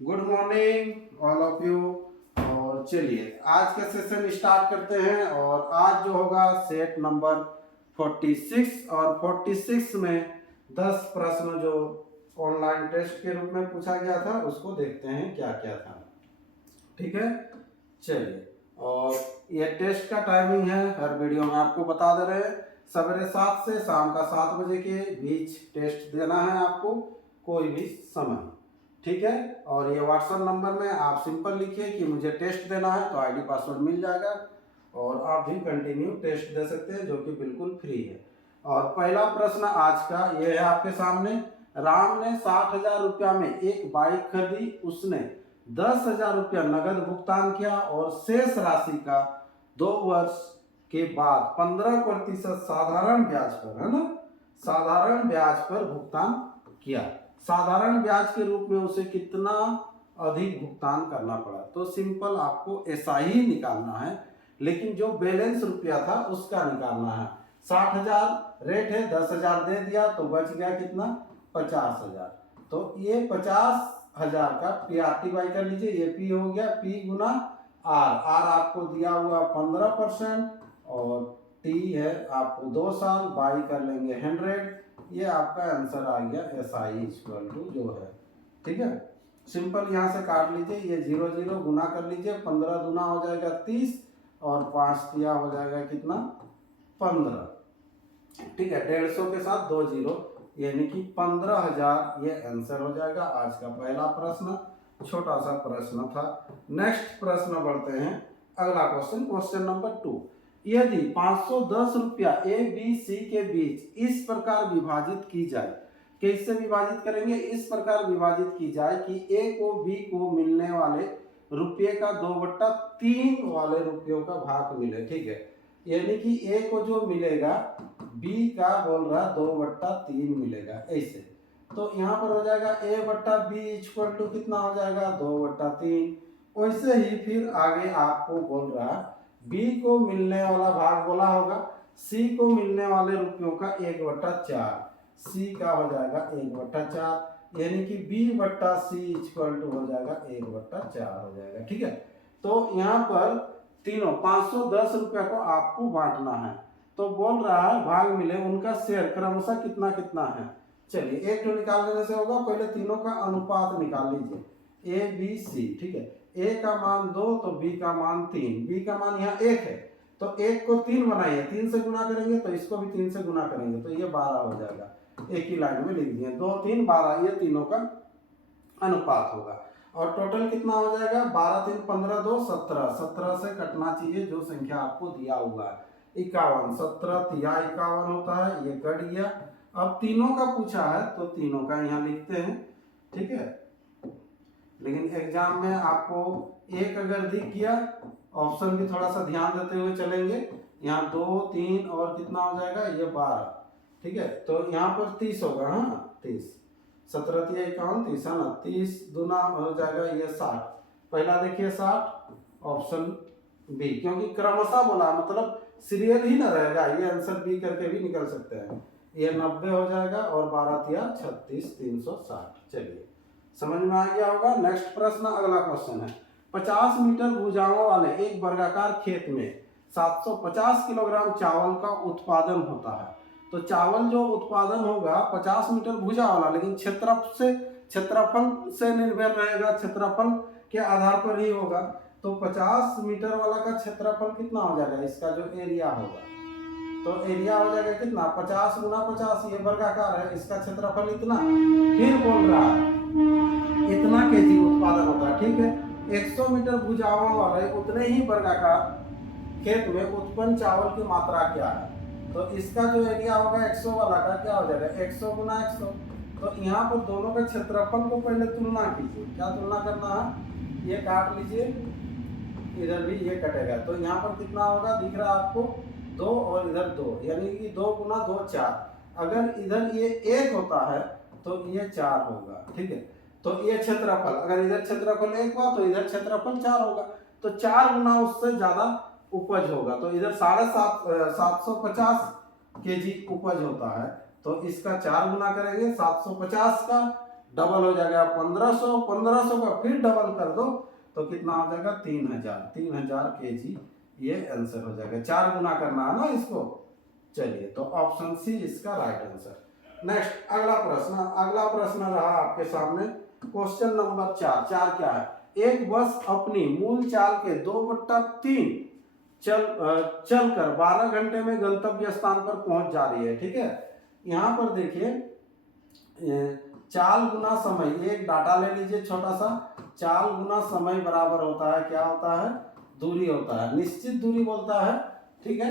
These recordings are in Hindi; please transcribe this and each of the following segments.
Good morning all of you. और चलिए आज का सेशन स्टार्ट करते हैं। और आज जो होगा सेट नंबर 46 और 46 में 10 प्रश्न जो ऑनलाइन टेस्ट के रूप में पूछा गया था उसको देखते हैं क्या क्या था। ठीक है, चलिए। और ये टेस्ट का टाइमिंग है, हर वीडियो में आपको बता दे रहे हैं। सवेरे 7 से शाम का 7 बजे के बीच टेस्ट देना है आपको, कोई भी समय। ठीक है, और ये व्हाट्सएप नंबर में आप सिंपल लिखिए कि मुझे टेस्ट देना है, तो आईडी पासवर्ड मिल जाएगा और आप भी कंटिन्यू टेस्ट दे सकते हैं, जो कि बिल्कुल फ्री है। और पहला प्रश्न आज का ये है आपके सामने। राम ने 60,000 रुपया में एक बाइक खरीदी, उसने 10,000 रुपया नगद भुगतान किया और शेष राशि का 2 वर्ष के बाद 15% साधारण ब्याज पर, है ना, साधारण ब्याज पर भुगतान किया। साधारण ब्याज के रूप में उसे कितना अधिक भुगतान करना पड़ा? तो सिंपल आपको ऐसा ही निकालना है, लेकिन जो बैलेंस रुपया था उसका निकालना है। 60,000 रेट है, 10,000 दे दिया तो बच गया कितना? 50,000। तो ये 50,000 का PRTY कर लीजिए, ये P हो गया, P गुना R आपको दिया हुआ 15% और T है आपको 2 साल, बाई कर लेंगे 100। ये आपका आंसर आ गया SI इक्वल टू जो है। ठीक है, सिंपल यहाँ से काट लीजिए, ये 0 0 गुना कर लीजिए, 15 दूना हो जाएगा 30 और 5 तिया हो जाएगा कितना? 15। ठीक है, 150 के साथ 2 0 यानी कि 15,000 ये आंसर हो जाएगा। आज का पहला प्रश्न छोटा सा प्रश्न था। नेक्स्ट प्रश्न बढ़ते हैं, अगला क्वेश्चन, क्वेश्चन नंबर 2। यदि 510 रुपया ABC के बीच इस प्रकार विभाजित की जाए, कैसे विभाजित करेंगे? इस प्रकार विभाजित की जाए कि A को B को मिलने वाले रुपये का 2/3 वाले रुपयों का भाग मिले। ठीक है, यानी कि A को जो मिलेगा B का बोल रहा 2/3 मिलेगा ऐसे। तो यहाँ पर हो जाएगा A/B इक्वल टू कितना हो जाएगा? 2/3। वैसे ही फिर आगे आपको बोल रहा B को मिलने वाला भाग बोला होगा, C को मिलने वाले रुपयों का 1/4, C का हो जाएगा 1/4, यानी कि B/C इक्वल टू हो जाएगा 1/4 हो जाएगा। ठीक है, तो यहाँ पर तीनों 510 रुपया को आपको बांटना है। तो बोल रहा है भाग मिले उनका शेयर क्रमशः कितना कितना है। चलिए एक तो निकाल लेने से होगा, पहले तीनों का अनुपात निकाल लीजिए, ABC। ठीक है, A का मान 2 तो B का मान 3, B का मान यहाँ 1 है तो 1 को 3 बनाइए, 3 से गुना करेंगे तो इसको भी 3 से गुना करेंगे तो ये 12 हो जाएगा। एक ही लाइन में लिख दिए, 2 3 12, ये तीनों का अनुपात होगा। और टोटल कितना हो जाएगा? 12 3 15 2 17, 17 से कटना चाहिए जो संख्या आपको दिया हुआ है 51, 17 तिया 51 होता है, ये कट गया। अब तीनों का पूछा है तो तीनों का यहाँ लिखते हैं। ठीक है, लेकिन एग्जाम में आपको एक अगर दिख गया, ऑप्शन भी थोड़ा सा ध्यान देते हुए चलेंगे। यहाँ 2 3 और कितना हो जाएगा? ये 12। ठीक है, तो यहाँ पर 30 होगा। हाँ 30, 17 तिया 51, 30 है ना, 30 दूना हो जाएगा ये 60। पहला देखिए 60, ऑप्शन बी, क्योंकि क्रमशः बोला मतलब सीरियल ही ना रहेगा, ये आंसर बी करके भी निकल सकते हैं। ये 90 हो जाएगा और 12 तिया 36, 360। चलिए समझ में आ गया होगा। नेक्स्ट प्रश्न, अगला क्वेश्चन है। 50 मीटर भुजाओं वाले एक वर्गाकार खेत में 750 किलोग्राम चावल का उत्पादन होता है। तो चावल जो उत्पादन होगा 50 मीटर भुजा वाला, लेकिन क्षेत्रफल से निर्भर रहेगा, क्षेत्रफल के आधार पर ही होगा। तो 50 मीटर वाला का क्षेत्रफल कितना हो जाएगा? इसका जो एरिया होगा, तो एरिया हो जाएगा कितना? 50 गुना 50, ये वर्गाकार है, इसका क्षेत्रफल इतना। फिर बोल रहा है इतना केजी उत्पादन होता है। ठीक है, 100 मीटर भुजाओं वाले उतने ही वर्गाकार खेत में उत्पन्न चावल की मात्रा क्या है? तो इसका जो एरिया होगा 100 वाला का क्या हो जाएगा? 100 गुना 100। तो यहाँ पर दोनों का क्षेत्रफल को पहले तुलना कीजिए। क्या तुलना करना है? ये काट लीजिए, इधर भी ये कटेगा, तो यहाँ पर कितना होगा दिख रहा है आपको? 2 और इधर 2, यानी कि 2 गुना 2 4। अगर इधर ये 1 होता है तो ये 4 होगा। ठीक है, तो ये क्षेत्रफल, अगर इधर क्षेत्रफल 1 हुआ तो इधर क्षेत्रफल 4 होगा, तो 4 गुना उससे ज्यादा उपज होगा। तो इधर 750 केजी उपज होता है, तो इसका 4 गुना करेंगे 750 का, डबल हो जाएगा 1500, 1500 का फिर डबल कर दो तो कितना हो जाएगा 3000 kg, ये आंसर हो जाएगा। 4 गुना करना है ना इसको। चलिए तो ऑप्शन सी इसका राइट आंसर। नेक्स्ट अगला प्रश्न रहा आपके सामने क्वेश्चन नंबर 4। 4 क्या है, एक बस अपनी मूल चाल के 2/3 चलकर 12 घंटे में गंतव्य स्थान पर पहुंच जा रही है। ठीक है, यहाँ पर देखिए चाल गुना समय, एक डाटा ले लीजिए छोटा सा। चाल गुना समय बराबर होता है, क्या होता है, दूरी होता है, निश्चित दूरी बोलता है। ठीक है,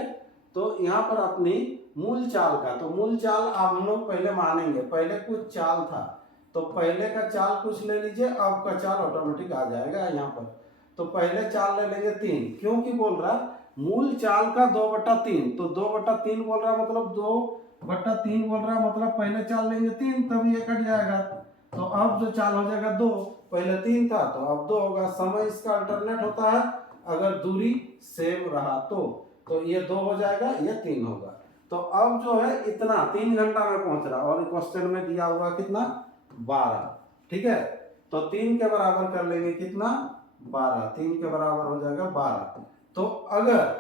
तो यहाँ पर अपनी मूल चाल का, तो मूल चाल आप हम लोग पहले मानेंगे, पहले कुछ चाल था तो पहले का चाल कुछ ले लीजिए, अब का चाल ऑटोमेटिक आ जाएगा यहाँ पर। तो पहले चाल ले लेंगे 3, क्योंकि बोल रहा मूल चाल का 2/3, तो 2/3 बोल रहा मतलब 2/3 बोल रहा मतलब पहले चाल लेंगे 3, तब ये कट जाएगा। तो अब जो चाल हो जाएगा 2, पहले 3 था तो अब 2 होगा। समय इसका अल्टरनेट होता है, अगर दूरी सेम रहा तो ये 2 हो जाएगा, ये 3 होगा। तो अब जो है इतना 3 घंटा में पहुंच रहा, और क्वेश्चन में दिया हुआ कितना 12। ठीक है, तो 3 के बराबर कर लेंगे कितना 12, 3 के बराबर हो जाएगा 12। तो अगर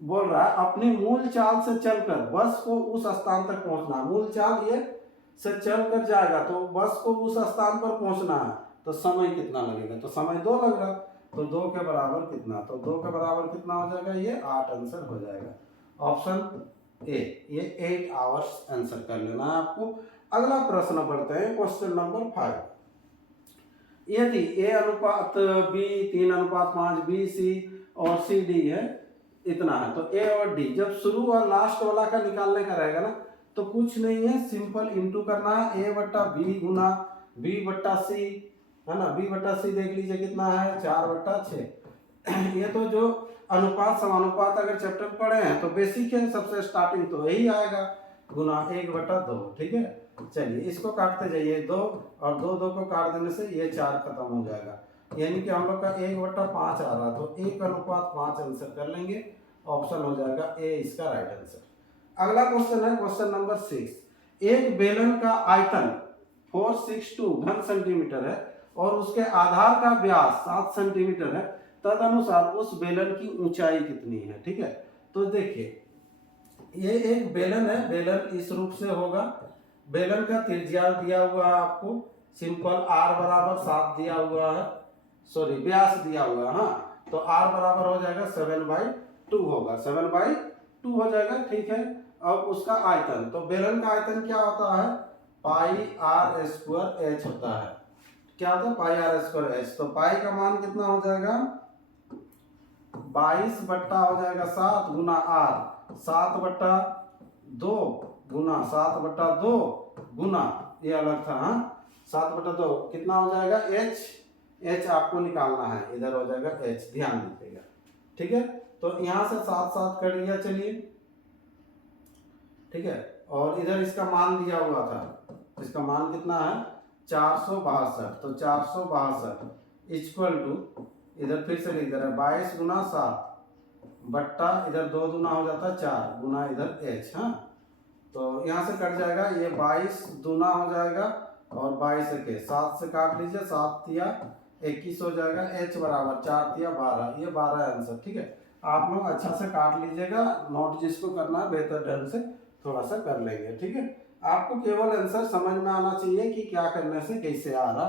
बोल रहा है अपनी मूल चाल से चलकर बस को उस स्थान तक पहुंचना, मूल चाल ये से चल कर जाएगा तो बस को उस स्थान पर पहुंचना है, तो समय कितना लगेगा, तो समय 2 लग रहा, तो 2 के बराबर कितना, तो 2 के बराबर कितना हो जाएगा, ये 8 आंसर हो जाएगा। ऑप्शन ए, ये 8 आवर्स आंसर कर लेना है आपको। अगला प्रश्न बढ़ते हैं, क्वेश्चन नंबर 5। यदि ए अनुपात बी 3:5, बी सी और सी डी है, इतना है, तो ए और डी जब शुरू और लास्ट वाला का निकालने का रहेगा ना, तो कुछ नहीं है, सिंपल इंटू करना है, ए बट्टा बी गुना बी बट्टा सी, है ना, बी बट्टा सी देख लीजिए कितना है 4/6। ये तो जो अनुपात समानुपात अगर चैप्टर पढ़े हैं तो बेसिक है, सबसे स्टार्टिंग तो यही आएगा, गुना 1/2। ठीक है, चलिए इसको काटते जाइए, 2 और 2 को काट देने से ये 4 खत्म हो जाएगा, यानी कि हम लोग का 1/5 आ रहा, तो 1:5 आंसर कर लेंगे। ऑप्शन हो जाएगा ए इसका राइट आंसर। अगला क्वेश्चन है क्वेश्चन नंबर 6। एक बेलन का आयतन 462 घन सेंटीमीटर है और उसके आधार का व्यास 7 सेंटीमीटर है, तदनुसार उस बेलन की ऊंचाई कितनी है। ठीक है, तो देखिए ये एक बेलन है, बेलन इस रूप से होगा, बेलन का त्रिज्या दिया हुआ है आपको, सिंपल r बराबर 7 दिया हुआ है, सॉरी व्यास दिया हुआ है, हाँ, तो r बराबर हो जाएगा 7/2 होगा, 7/2 हो जाएगा। ठीक है, अब उसका आयतन, तो बेलन का आयतन क्या होता है, πr² होता है, क्या होता है πr², तो पाई का मान कितना हो जाएगा 22 बट्टा हो जाएगा 7 गुना r, 7/2 गुना 7/2 गुना, ये अलग था, हाँ, 7/2 कितना हो जाएगा h आपको निकालना है, इधर हो जाएगा h, ध्यान दीजिएगा। ठीक है, तो यहाँ से 7 कट गया, चलिए ठीक है, और इधर इसका मान दिया हुआ था, इसका मान कितना है 462, तो 462 इक्वल टू, इधर फिर से लिख दे रहा है 22 गुना 7 बट्टा, इधर 2 दूना हो जाता है 4 गुना इधर h, हाँ, तो यहाँ से कट जाएगा, ये 22 दूना हो जाएगा और 22 के 7 से काट लीजिए, 7 तिया 21 हो जाएगा, h बराबर 4 तिया 12, ये 12 आंसर। ठीक है, आप लोग अच्छा से काट लीजिएगा, नोट जिसको करना है बेहतर ढंग से थोड़ा सा कर लेंगे। ठीक है, आपको केवल आंसर समझ में आना चाहिए कि क्या करने से कैसे आ रहा।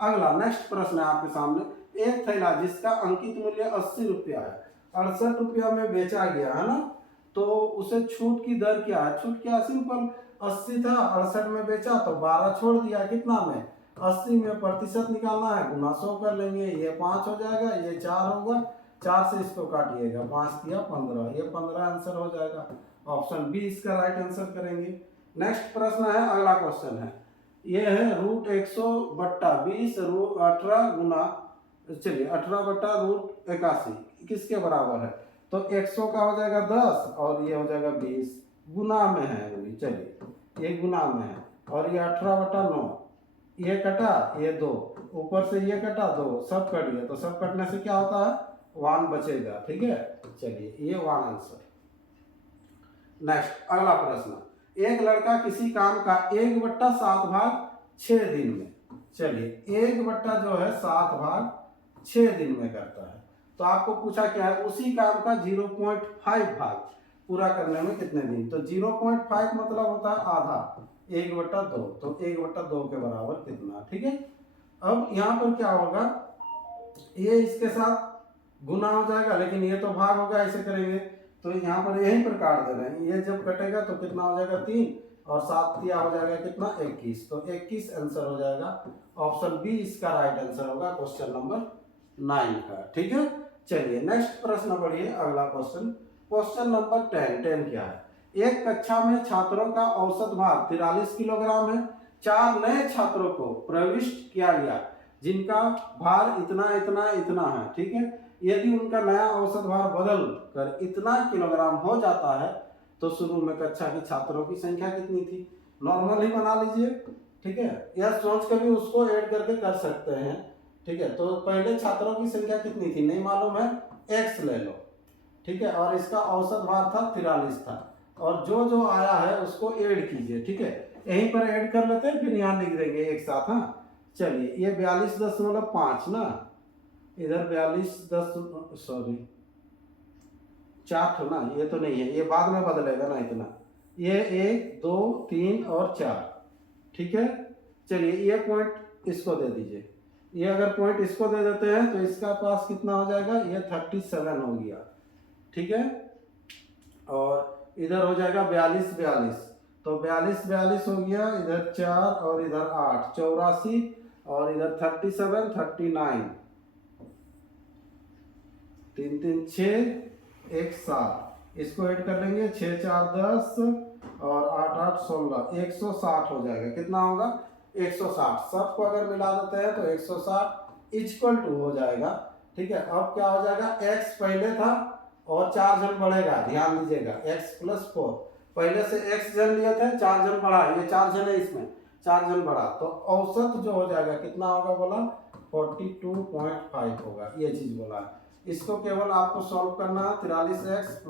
अगला नेक्स्ट प्रश्न है आपके सामने, एक थैला जिसका अंकित मूल्य 80 रुपया है, 68 रुपया में बेचा गया है ना, तो उसे छूट की दर क्या है, छूट क्या, सिंपल 80 था 68 में बेचा तो 12 छोड़ दिया, कितना में 80 में प्रतिशत निकालना है, गुना 100 कर लेंगे, ये 5 हो जाएगा, ये 4 होगा, 4 से इसको काटिएगा, 5 दिया 15, ये 15 आंसर हो जाएगा। ऑप्शन बी इसका राइट आंसर करेंगे। नेक्स्ट प्रश्न है, अगला क्वेश्चन है, ये है √100/20 18 गुना, चलिए 18/√81 किसके बराबर है, तो 100 का हो जाएगा 10 और ये हो जाएगा 20, गुना में है, चलिए ये गुना में है, और ये 18/9, ये कटा ये 2, ऊपर से ये कटा 2, सब कट गया, तो सब कटने से क्या होता है 1 बचेगा। ठीक है, चलिए ये 1 आंसर। नेक्स्ट अगला प्रश्न, एक लड़का किसी काम का 1/7 भाग 6 दिन में चलिए 1 बट्टा जो है 7/6 दिन में करता है। तो आपको पूछा क्या है, उसी काम का 0.5 भाग पूरा करने में कितने दिन। तो 0.5 मतलब होता है आधा, 1/2। तो 1/2 के बराबर कितना, ठीक है। अब यहाँ पर क्या होगा, ये इसके साथ गुना हो जाएगा, लेकिन ये तो भाग होगा, ऐसे करेंगे तो यहाँ पर यहीं पर काट दे रहे हैं। ये जब कटेगा तो कितना हो जाएगा 3 और 7 दिया हो जाएगा कितना 21। तो 21 आंसर हो जाएगा। ऑप्शन बी इसका राइट आंसर होगा क्वेश्चन नंबर 9 का, ठीक है। चलिए नेक्स्ट प्रश्न बढ़िए, अगला क्वेश्चन, क्वेश्चन नंबर 10 क्या है। एक कक्षा में छात्रों का औसत भार 43 किलोग्राम है। 4 नए छात्रों को प्रविष्ट किया गया जिनका भार इतना इतना इतना है, ठीक है। यदि उनका नया औसत भार बदल कर इतना किलोग्राम हो जाता है तो शुरू में कक्षा के छात्रों की संख्या कितनी थी। नॉर्मल ही बना लीजिए, ठीक है, यह सोच कर भी उसको ऐड करके कर सकते हैं, ठीक है। तो पहले छात्रों की संख्या कितनी थी नहीं मालूम है, x ले लो, ठीक है, और इसका औसत भार था 43 था, और जो जो आया है उसको ऐड कीजिए, ठीक है। यहीं पर ऐड कर लेते हैं, फिर यहाँ लिख देंगे एक साथ। हाँ चलिए, ये 42.5 ना, इधर 4 ना, ये तो नहीं है, ये बाद में बदलेगा ना इतना। ये 1 2 3 और 4, ठीक है। चलिए ये पॉइंट इसको दे दीजिए, ये अगर पॉइंट इसको दे देते हैं तो इसका पास कितना हो जाएगा, ये 37 हो गया, ठीक है। और इधर हो जाएगा 42 तो 42 हो गया, इधर 4 और इधर 8 84, और इधर 37 39, 3 3 6 1 7, इसको ऐड कर लेंगे, 6 4 10 और 8 8 16, 160 हो जाएगा। कितना होगा 160। सबको अगर मिला देते हैं तो 160 इक्वल टू हो जाएगा, ठीक है। अब क्या हो जाएगा, x पहले था और 4 जन बढ़ेगा, ध्यान दीजिएगा, x + 4, पहले से x जन लिए थे, 4 जन बढ़ा, ये 4 जन है, इसमें 4 जन बढ़ा, तो औसत जो हो जाएगा कितना होगा बोला 42.5 होगा, ये चीज बोला है। इसको केवल आपको सॉल्व करना है, 43x +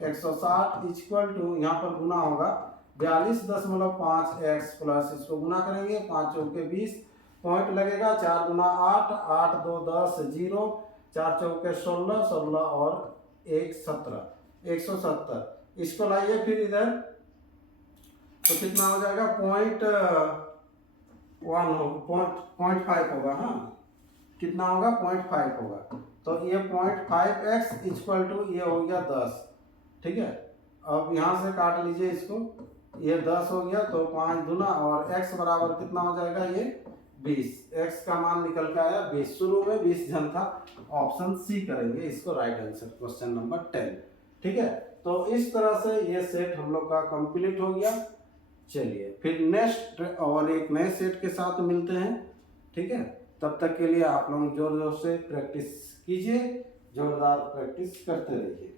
160 इक्वल टू, यहाँ पर गुना होगा 42.5x प्लस, इसको गुना करेंगे 5 चौके 20, पॉइंट लगेगा 4 गुना 8, 8 2 10 0, 4 चौके 16, 16 और 1 17, 170। इसको लाइए फिर इधर, तो कितना हो जाएगा 0.5 होगा। हाँ कितना होगा 0.5 होगा, तो ये 0.5x इक्वल टू ये हो गया 10, ठीक है। अब यहाँ से काट लीजिए इसको, ये 10 हो गया, तो 5 दूना और x बराबर कितना हो जाएगा, ये 20, x का मान निकल के आया 20। शुरू में 20 जन था, ऑप्शन सी करेंगे इसको राइट आंसर, क्वेश्चन नंबर 10, ठीक है। तो इस तरह से ये सेट हम लोग का कंप्लीट हो गया। चलिए फिर नेक्स्ट और एक नए सेट के साथ मिलते हैं, ठीक है। तब तक के लिए आप लोग जोर जोर से प्रैक्टिस कीजिए, जोरदार प्रैक्टिस करते रहिए।